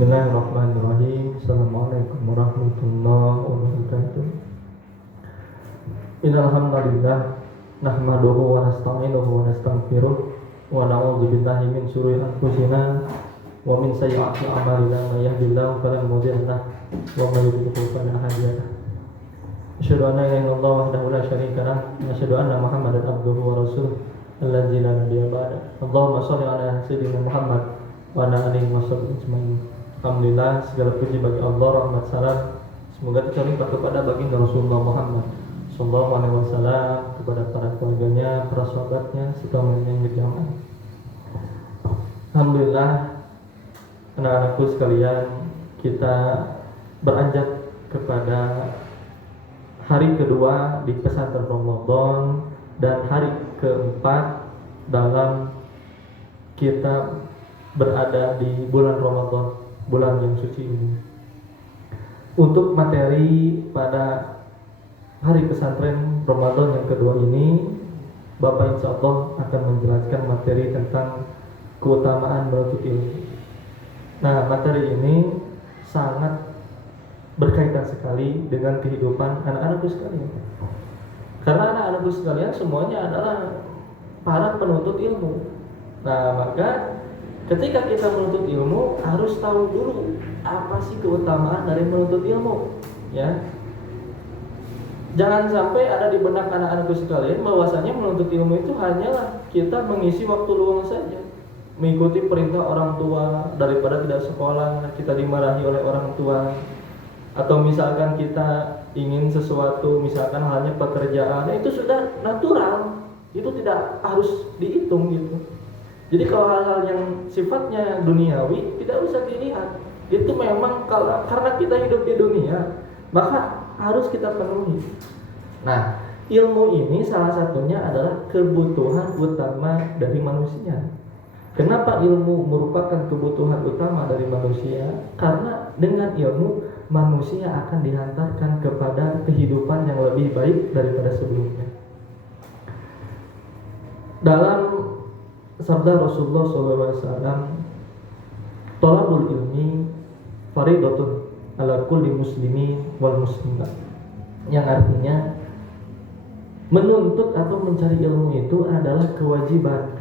Bismillahirrahmanirrahim. Assalamualaikum warahmatullahi wabarakatuh. Innal hamdalillah nahmaduhu wa nasta'inuhu wa nastaghfiruh wa na'udzu billahi min shururi anfusina wa min sayyi'ati a'malina may yahdihillahu fala mudilla lahu wa may yudlil fala hadiya lahu. Asyhadu an la ilaha illallah wahdahu la syarika lahu wa asyhadu anna Muhammadan abduhu wa rasuluh allazi la nabiyya ba'da. Allahumma shalli ala sayyidina Muhammad wa ala alihi washabbihi ajmain. Alhamdulillah, segala puji bagi Allah, rahmat salam semoga tercurah kepada baginda Rasulullah Muhammad sallallahu alaihi wasallam, kepada para keluarganya, para sahabatnya, serta yang berjamaah. Alhamdulillah, anak-anakku sekalian, kita beranjak kepada hari kedua di pesantren Ramadan dan hari keempat dalam kita berada di bulan Ramadan, bulan yang suci ini. Untuk materi pada hari pesantren Ramadan yang kedua ini, Bapak insya Allah akan menjelaskan materi tentang keutamaan menuntut ilmu. Nah, materi ini sangat berkaitan sekali dengan kehidupan anak-anakku sekalian. Karena anak-anakku sekalian semuanya adalah para penuntut ilmu. Nah, maka ketika kita menuntut ilmu harus tahu dulu apa sih keutamaan dari menuntut ilmu, ya. Jangan sampai ada di benak anak-anakku sekalian bahwasanya menuntut ilmu itu hanyalah kita mengisi waktu luang saja, mengikuti perintah orang tua daripada tidak sekolah, kita dimarahi oleh orang tua, atau misalkan kita ingin sesuatu, misalkan halnya pekerjaan, itu sudah natural, itu tidak harus dihitung gitu. Jadi kalau hal-hal yang sifatnya duniawi tidak usah dilihat. Itu memang karena kita hidup di dunia, maka harus kita penuhi. Nah, ilmu ini salah satunya adalah kebutuhan utama dari manusia. Kenapa ilmu merupakan kebutuhan utama dari manusia? Karena dengan ilmu manusia akan dihantarkan kepada kehidupan yang lebih baik daripada sebelumnya. Dalam sabda Rasulullah SAW, thalabul ilmi faridatun ala kulli muslimin wal muslimat, yang artinya menuntut atau mencari ilmu itu adalah kewajiban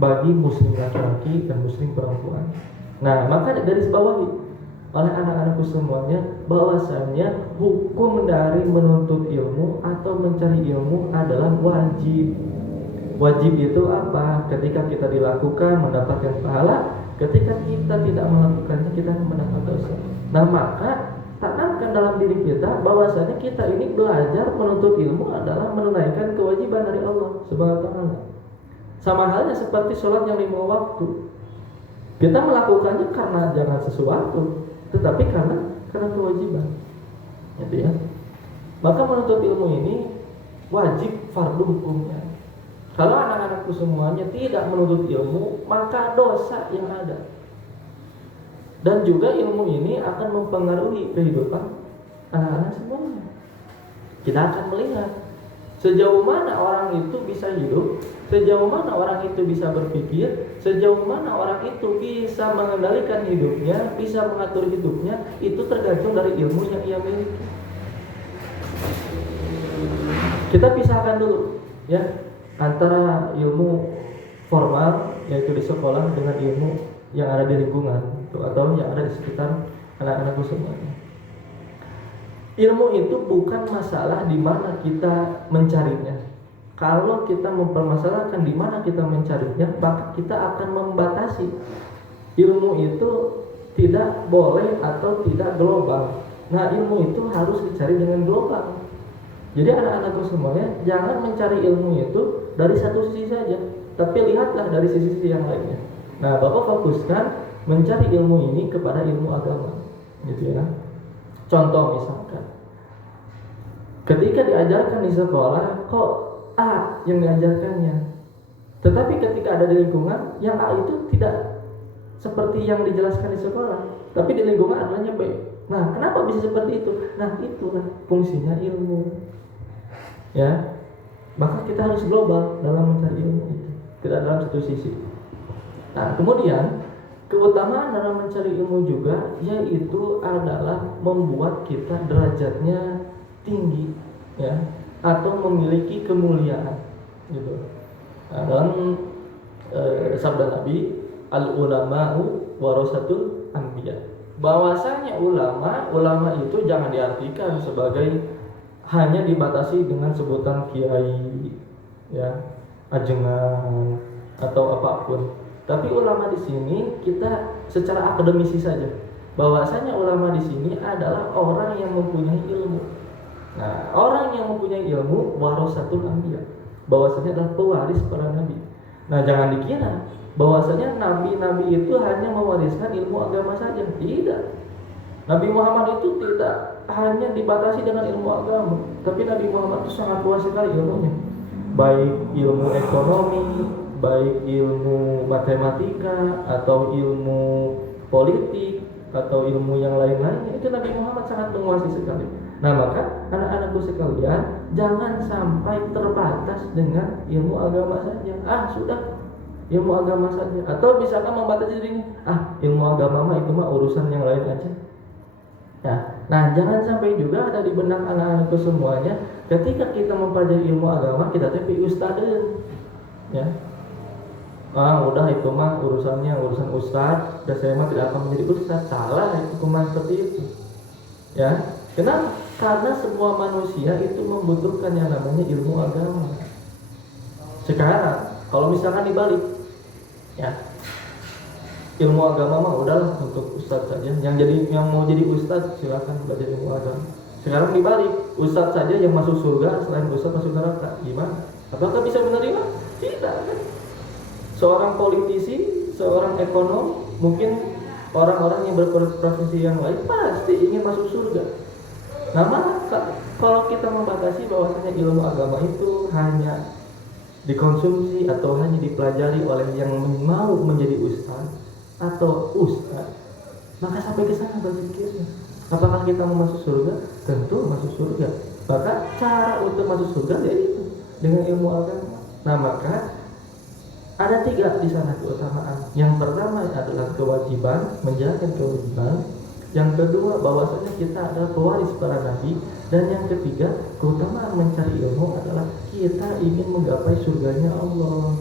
bagi muslim laki-laki dan muslim perempuan. Nah, maka garis bawahi oleh anak-anakku semuanya bahwasanya hukum dari menuntut ilmu atau mencari ilmu adalah wajib. Wajib itu apa? Ketika kita dilakukan mendapatkan pahala, ketika kita tidak melakukannya kita akan mendapat dosa. Nah, maka tanamkan dalam diri kita bahwasanya kita ini belajar menuntut ilmu adalah menunaikan kewajiban dari Allah Subhanahu wa taala. Sama halnya seperti sholat yang 5 waktu. Kita melakukannya karena jangan sesuatu, tetapi karena kewajiban. Gitu ya. Maka menuntut ilmu ini wajib fardu hukumnya. Kalau anak-anakku semuanya tidak menuntut ilmu, maka dosa yang ada. Dan juga ilmu ini akan mempengaruhi kehidupan anak-anak semuanya. Kita akan melihat sejauh mana orang itu bisa hidup, sejauh mana orang itu bisa berpikir, sejauh mana orang itu bisa mengendalikan hidupnya, bisa mengatur hidupnya, itu tergantung dari ilmu yang ia miliki. Kita pisahkan dulu, ya, antara ilmu formal yaitu di sekolah dengan ilmu yang ada di lingkungan atau yang ada di sekitar anak-anakku semuanya. Ilmu itu bukan masalah di mana kita mencarinya. Kalau kita mempermasalahkan di mana kita mencarinya, maka kita akan membatasi. Ilmu itu tidak boleh atau tidak global. Nah, ilmu itu harus dicari dengan global. Jadi anak-anakku semuanya jangan mencari ilmu itu dari satu sisi saja, tapi lihatlah dari sisi-sisi yang lainnya. Nah, Bapak fokuskan mencari ilmu ini kepada ilmu agama, gitu ya. Contoh misalkan, ketika diajarkan di sekolah, kok A yang diajarkannya, tetapi ketika ada di lingkungan, yang A itu tidak seperti yang dijelaskan di sekolah, tapi di lingkungan adanya B. Nah, kenapa bisa seperti itu? Nah, itulah fungsinya ilmu. Ya, maka kita harus global dalam mencari ilmu itu, tidak dalam satu sisi. Nah, kemudian keutamaan dalam mencari ilmu juga yaitu adalah membuat kita derajatnya tinggi, ya, atau memiliki kemuliaan, gitu. Nah, dalam sabda Nabi, al ulama'u warasatul anbiya, bahwasanya ulama itu jangan diartikan sebagai hanya dibatasi dengan sebutan kiai, ya, ajengan atau apapun. Tapi ulama di sini kita secara akademisi saja, bahwasanya ulama di sini adalah orang yang mempunyai ilmu. Nah, orang yang mempunyai ilmu warasatul anbiya, bahwasanya adalah pewaris para nabi. Nah, jangan dikira bahwasanya nabi-nabi itu hanya mewariskan ilmu agama saja. Tidak. Nabi Muhammad itu tidak hanya dibatasi dengan ilmu agama, tapi Nabi Muhammad itu sangat luas sekali ilmunya. Baik ilmu ekonomi, baik ilmu matematika, atau ilmu politik, atau ilmu yang lain-lainnya, itu Nabi Muhammad sangat menguasai sekali. Nah, maka anak-anakku sekalian, jangan sampai terbatas dengan ilmu agama saja. Sudah, ilmu agama saja. Atau misalkan membatasi dirinya, ilmu agama mah itu mah urusan yang lain aja. Nah, jangan sampai juga ada di benak anak-anakku semuanya, ketika kita mempelajari ilmu agama, kita tapi ustadz, ya. Udah itu mah urusan ustadz, dan saya mah tidak akan menjadi ustadz. Salah itu kuman seperti itu, ya. Kenapa? Karena semua manusia itu membutuhkan yang namanya ilmu agama. Sekarang kalau misalkan dibalik, ya, ilmu agama mah udahlah untuk ustadz saja. Yang mau jadi ustadz silakan belajar ilmu agama. Sekarang dibalik, ustadz saja yang masuk surga, selain ustadz masuk neraka. Gimana? Apakah bisa menerima? Tidak, kan? Seorang politisi, seorang ekonom, mungkin orang-orang yang berprofesi yang lain pasti ingin masuk surga. Nah, maka kalau kita membatasi bahwasanya ilmu agama itu hanya dikonsumsi atau hanya dipelajari oleh yang mau menjadi ustadz atau ustadz, maka sampai ke sana berpikirnya, apakah kita mau masuk surga? Tentu masuk surga. Maka cara untuk masuk surga yaitu dengan ilmu agama. Nah, maka ada 3 di sana keutamaan. Yang pertama adalah kewajiban, menjalankan kewajiban. Yang kedua, bahwasanya kita adalah pewaris para nabi. Dan yang ketiga, keutamaan mencari ilmu adalah kita ingin menggapai surganya Allah.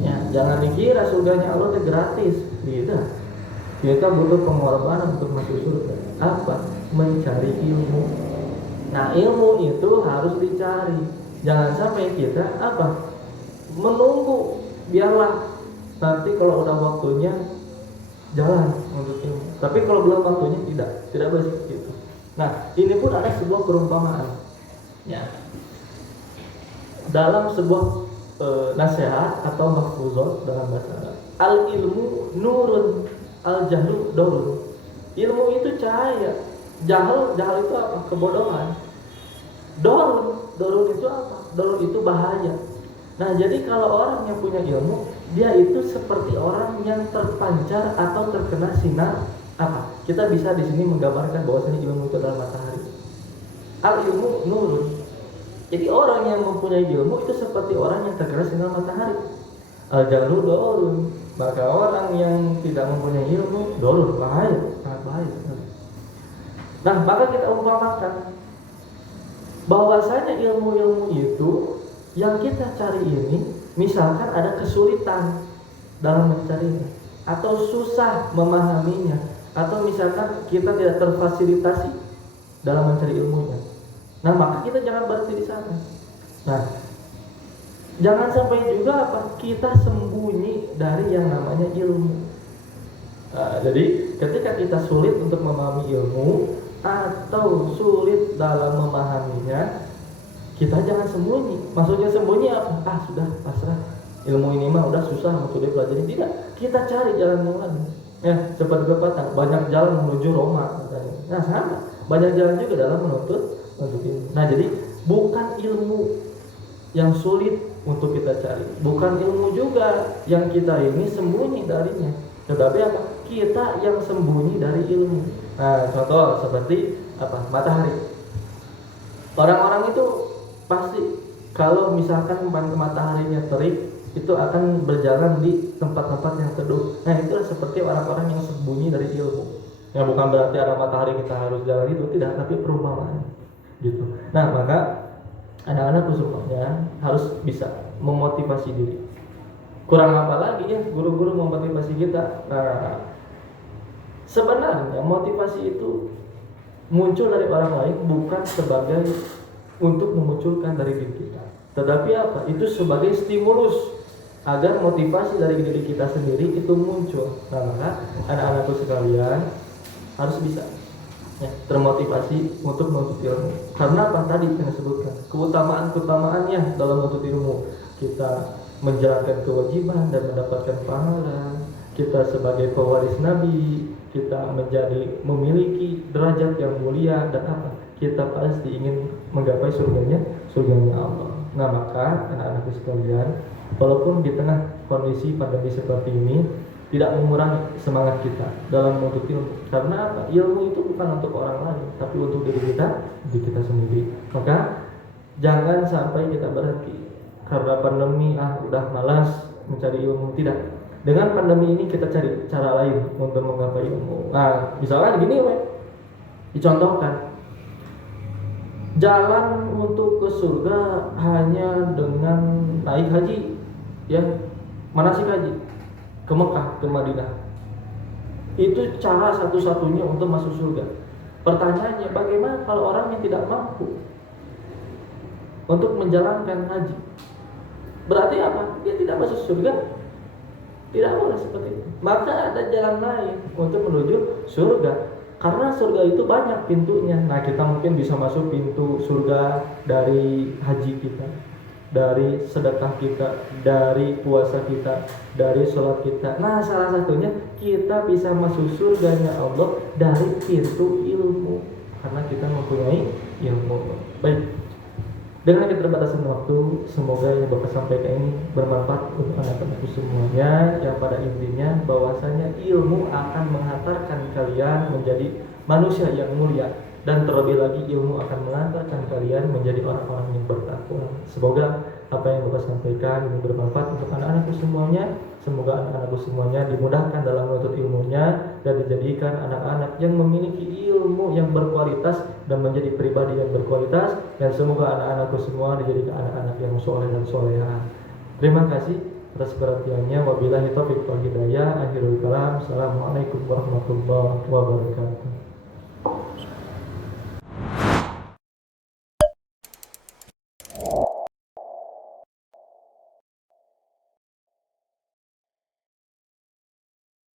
Ya, jangan dikira surganya Allah itu gratis. Tidak. Kita butuh pengorbanan untuk masuk surga. Apa? Mencari ilmu. Nah, ilmu itu harus dicari. Jangan sampai kita menunggu, biarlah nanti kalau udah waktunya jalan untuk ilmu. Tapi kalau belum waktunya tidak boleh seperti itu. Nah, ini pun ada sebuah perumpamaan, ya, dalam sebuah nasihat atau mahfuzat dalam bahasa Arab. Al ilmu nurun, al jahlu daurun. Ilmu itu cahaya, jahal itu apa? Kebodohan. Daurun itu apa? Daurun itu bahaya. Nah, jadi kalau orang yang punya ilmu, dia itu seperti orang yang terpancar atau terkena sinar apa? Kita bisa di sini menggambarkan bahwasanya ilmu itu adalah matahari. Al ilmu nurun. Jadi orang yang mempunyai ilmu itu seperti orang yang terkena sinar matahari. Al jahlu daurun. Maka orang yang tidak mempunyai ilmu, daurun, bahaya, sangat bahaya. Nah, maka kita umpamakan bahwasanya ilmu-ilmu itu yang kita cari ini, misalkan ada kesulitan dalam mencarinya, atau susah memahaminya, atau misalkan kita tidak terfasilitasi dalam mencari ilmunya. Nah, maka kita jangan berhenti di sana. Nah, jangan sampai juga kita sembunyi dari yang namanya ilmu. Nah, jadi ketika kita sulit untuk memahami ilmu atau sulit dalam memahaminya, kita jangan sembunyi. Maksudnya sembunyi apa? Sudah pasrah. Ilmu ini mah udah susah untuk dipelajari. Tidak, kita cari jalan yang lain. Ya, seperti pepatah, banyak jalan menuju Roma katanya. Nah, sama. Banyak jalan juga dalam menuntut ilmu. Nah, jadi bukan ilmu yang sulit untuk kita cari, bukan ilmu juga yang kita ini sembunyi darinya. Tetapi apa? Kita yang sembunyi dari ilmu. Nah, contoh seperti matahari. Orang-orang itu pasti kalau misalkan mataharinya terik, itu akan berjalan di tempat-tempat yang teduh. Nah, itulah seperti orang-orang yang sembunyi dari ilmu. Ya, bukan berarti ada matahari kita harus jalan itu, tidak, tapi perumpamaan gitu. Nah, maka anak-anak semuanya harus bisa memotivasi diri. Kurang apa lagi ya guru-guru memotivasi kita. Nah, sebenarnya motivasi itu muncul dari orang lain bukan sebagai untuk memunculkan dari diri kita, tetapi apa? Itu sebagai stimulus agar motivasi dari diri kita sendiri itu muncul. Nah, maka anak-anakku sekalian harus bisa ya, termotivasi untuk menuntut ilmu. Karena apa tadi yang disebutkan keutamaan-keutamaannya dalam menuntut ilmu, kita menjalankan kewajiban dan mendapatkan pahala, kita sebagai pewaris Nabi, kita menjadi memiliki derajat yang mulia, dan apa? Kita pasti ingin menggapai surganya Allah. Nah, maka anak-anakku sekalian, walaupun di tengah kondisi pandemi seperti ini, tidak mengurangi semangat kita dalam menuntut ilmu. Karena apa? Ilmu itu bukan untuk orang lain, tapi untuk diri kita sendiri. Maka jangan sampai kita berhenti karena pandemi, udah malas mencari ilmu. Tidak. Dengan pandemi ini kita cari cara lain untuk menggapai ilmu. Nah, misalnya gini, dicontohkan. Jalan untuk ke surga hanya dengan naik haji, ya, manasik haji ke Mekah, ke Madinah. Itu cara satu-satunya untuk masuk surga. Pertanyaannya, bagaimana kalau orang yang tidak mampu untuk menjalankan haji? Berarti apa? Dia tidak masuk surga. Tidak boleh seperti itu. Maka ada jalan lain untuk menuju surga. Karena surga itu banyak pintunya. Nah, kita mungkin bisa masuk pintu surga dari haji kita, dari sedekah kita, dari puasa kita, dari sholat kita. Nah, salah satunya kita bisa masuk surganya Allah dari pintu ilmu, karena kita mempunyai ilmu. Baik, dengan keterbatasan waktu, semoga yang Bapak sampaikan ini bermanfaat untuk anak-anakku semuanya, yang pada intinya bahwasanya ilmu akan menghantarkan kalian menjadi manusia yang mulia, dan terlebih lagi ilmu akan mengantarkan kalian menjadi orang-orang yang bertakwa. Semoga apa yang Bapak sampaikan ini bermanfaat untuk anak-anakku semuanya. Semoga anak-anakku semuanya dimudahkan dalam menuntut ilmunya dan dijadikan anak-anak yang memiliki ilmu yang berkualitas dan menjadi pribadi yang berkualitas, dan semoga anak-anakku semua dijadikan anak-anak yang soleh dan soleha. Terima kasih atas perhatiannya. Wabillahi taufiq wal hidayah. Akhirul kalam. Assalamualaikum warahmatullahi wabarakatuh.